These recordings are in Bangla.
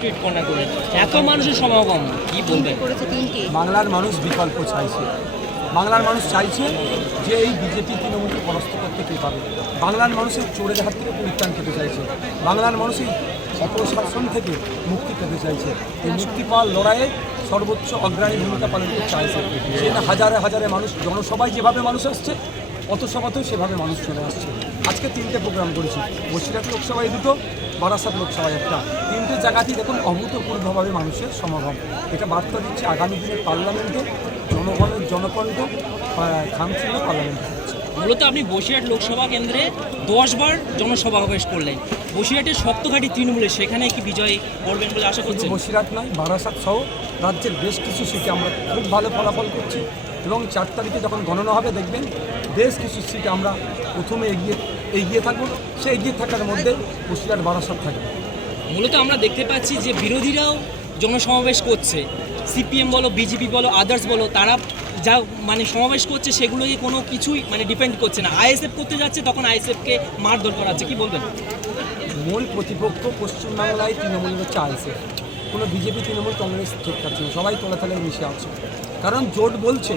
স্ট্রিট কর্নার এত মানুষের সমাগম কি বলবেন? করেছে তিনটি। বাংলার মানুষ বিকল্প চাইছে। বাংলার মানুষ চাইছে যে এই বিজেপি তৃণমূলকে পরাস্ত করতে কে পাবে। বাংলার মানুষের চোরের হাত থেকে পরিত্রাণ পেতে চাইছে। বাংলার মানুষই অপশাসন থেকে মুক্তি পেতে চাইছে। এই মুক্তি পাওয়ার লড়াইয়ে সর্বোচ্চ অগ্রণী ভূমিকা পালন করতে চাইছে। সেটা হাজারে হাজারে মানুষ জনসভায় যেভাবে মানুষ আসছে অত সভাতেও সেভাবে মানুষ চলে আসছে। আজকে তিনটে প্রোগ্রাম করেছি। বসিরহাট লোকসভায় দুটো বারাসাত লোকসভায় একটা। তিনটে জায়গাতেই দেখুন অভূতপূর্বভাবে মানুষের সমাগম। এটা বার্তা দিচ্ছে আগামী দিনের পার্লামেন্টে জনগণের জনকণ্ঠ খামছিল পার্লামেন্টে মূলত আপনি বসিরহাট লোকসভা কেন্দ্রে দশবার জনসমাবেশ করলেন। বসিরহাটের শক্তঘাটি তৃণমূলের সেখানে কি বিজয় করবেন বলে আশা করছি বসিরহাট নয় বারাসাত সহ রাজ্যের বেশ কিছু সিটে আমরা খুব ভালো ফলাফল করছি এবং চার তারিখে যখন গণনা হবে দেখবেন বেশ কিছু সিটে আমরা প্রথমে এগিয়ে এগিয়ে থাকব। সে এগিয়ে থাকার মধ্যে বসিরহাট বারাসাত থাকবে। মূলত আমরা দেখতে পাচ্ছি যে বিরোধীরাও জনসমাবেশ করছে। সিপিএম বলো, বিজেপি বলো আদার্স বলো, তারা যা মানে সমাবেশ করছে সেগুলোকে কোনো কিছুই মানে ডিপেন্ড করছে না। আইএসএফ করতে যাচ্ছে, তখন আইএসএফকে মারধর করা হচ্ছে। কি বলবেন? মূল প্রতিপক্ষ পশ্চিমবাংলায় তৃণমূল হচ্ছে আইসে কোনো বিজেপি, তৃণমূল, কংগ্রেস ঠিক না। সবাই তোলাথালে মিশে আছে। কারণ জোট বলছে,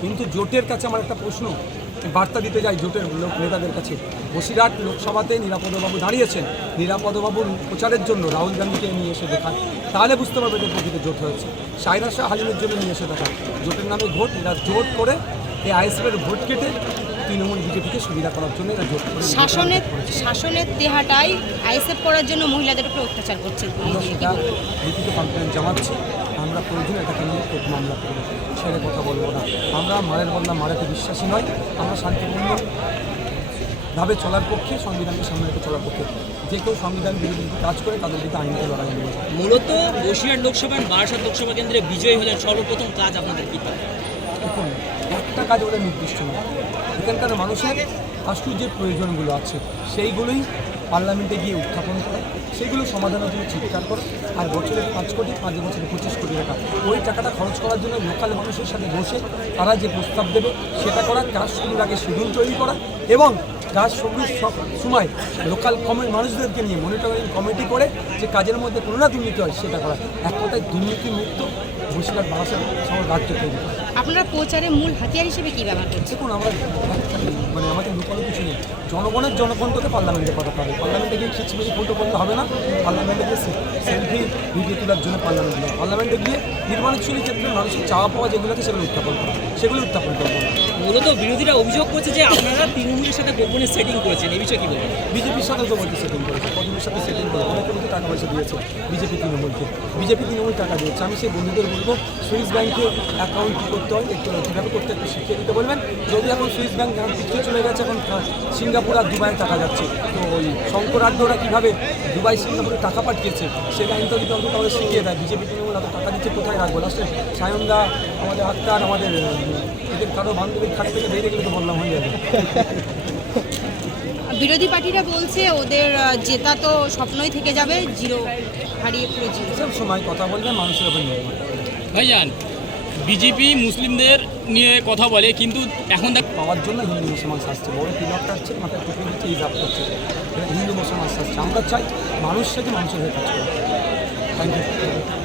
কিন্তু জোটের কাছে আমার একটা প্রশ্ন বার্তা দিতে যাই জোটের লোক নেতাদের কাছে। বসিরহাট লোকসভাতে নিরাপদবাবু দাঁড়িয়েছেন। নিরাপদবাবুর প্রচারের জন্য রাহুল গান্ধীকে নিয়ে এসে দেখান তাহলে বুঝতে পারবে যে প্রকৃত জোট হয়েছে। সাইরা শাহ হালিমের জন্য নিয়ে এসে দেখান জোটের নামে ভোট এরা জোট করে এই আইএসএফের ভোট কেটে তৃণমূল বিজেপিকে সুবিধা করার জন্য এরা জোট করে শাসনের শাসনের দেহাটাই আইএসএফ করার জন্য মহিলাদের উপর অত্যাচার করছে। লিখিত কমপ্লেন জানাচ্ছি। আমরা প্রয়োজন এটাকে নিয়ে কোর্ট মামলা করব ছেড়ে কথা বলব না। আমরা মারের বদলা মারাতে বিশ্বাসী নয়। আমরা শান্তিপূর্ণ ভাবে চলার পক্ষে সংবিধানকে সামনে রেখে চলার পক্ষে। যে কেউ সংবিধান বিরোধী কাজ করে তাদের বিরুদ্ধে আইনকে লড়াই মূলত বসিরহাট লোকসভা বারাসাত লোকসভা কেন্দ্রে বিজয়ী হলেন সর্বপ্রথম কাজ আপনাদের কী দেখুন একটা কাজ ওদের নির্দিষ্ট নয়। এখানকার মানুষের আশু যে প্রয়োজনগুলো আছে। সেইগুলোই পার্লামেন্টে গিয়ে উত্থাপন করা, সেগুলো সমাধানের জন্য চিৎকার করে, আর বছরে পাঁচ কোটি, পাঁচ বছরে পঁচিশ কোটি টাকা। ওই টাকাটা খরচ করার জন্য লোকাল মানুষের সাথে বসে তারা যে প্রস্তাব দেবে, সেটা করা কাজ শুরুর আগে শিডিউল তৈরি করা এবং কাজ শুরুর সব সময় লোকাল কমে মানুষদেরকে নিয়ে মনিটরিং কমিটি করে যে কাজের মধ্যে কোনো না দুর্নীতি হয় সেটা করা। এক কথায় দুর্নীতি মুক্ত বসিরহাট বাংলাদেশের সব রাজ্য তৈরি আপনারা প্রচারে মূল হাতিয়ার হিসেবে কি ব্যবহার করছেন? দেখুন আমরা মানে আমাদের লুকানো কিছু নেই। জনগণের জনকণ্ঠকে পার্লামেন্টে পাঠাতে হবে। পার্লামেন্টে গিয়ে খিচমিচি ফটো করলে হবে না। পার্লামেন্টে গিয়ে সেলফি ভিডিও তোলার জন্য পার্লামেন্টে পার্লামেন্টে গিয়ে নির্মাণশীল ক্ষেত্রে মানুষের চাওয়া পাওয়া যেগুলো আছে সেগুলো উত্থাপন করা সেগুলো উত্থাপন করব মূলত বিরোধীরা অভিযোগ করছে যে আপনারা তৃণমূলের সাথে গোপনে সেটিং করেছেন, এই বিষয়ে কি বলবেন? বিজেপির সাথে তো সেটিং করেছে প্রথমের সাথে সেটিং করে অনেকে কিন্তু টাকা পয়সা দিয়েছে বিজেপি তৃণমূলকে। বিজেপি তৃণমূল টাকা দিয়েছে। আমি সেই বন্ধুদের বলব, সুইস ব্যাংকে অ্যাকাউন্ট কী করতে হয়, একটু কীভাবে করতে একটু শিখিয়ে দিতে বলবেন। যদি এখন সুইস ব্যাংক এখন পিছিয়ে চলে গেছে, এখন সিঙ্গাপুর আর দুবাইয়ে টাকা যাচ্ছে। তো ওই শঙ্কর আড্ডরা কীভাবে দুবাই, সিঙ্গাপুরে টাকা পাঠিয়েছে সেই লাইনটা যদি অন্তত আমাদের শিখিয়ে দেয়। বিজেপি তৃণমূল এত টাকা দিচ্ছে, কোথায় রাখব? লাস্টে সায়নদা, আমাদের আক্তার, আমাদের এদের কারও বান্ধবীর খাট থেকে বেরিয়ে গেলে তো বললাম হয়ে যাবে। বিরোধী পার্টিরা বলছে ওদের জেতা তো স্বপ্নই থেকে যাবে জিরো হারিয়ে পুরো জিরো সব সময় কথা বলবে মানুষের করে। ভাইজান বিজেপি মুসলিমদের নিয়ে কথা বলে কিন্তু এখন দেখ পাওয়ার জন্য হিন্দু মুসলমান আসছে বড় তিলক কাটছে মাথায় টুপি দিচ্ছে হিসাব করছে। হিন্দু মুসলমান আসছে আমরা চাই মানুষ সাথে মানুষের হয়ে কাজ করে থ্যাংক ইউ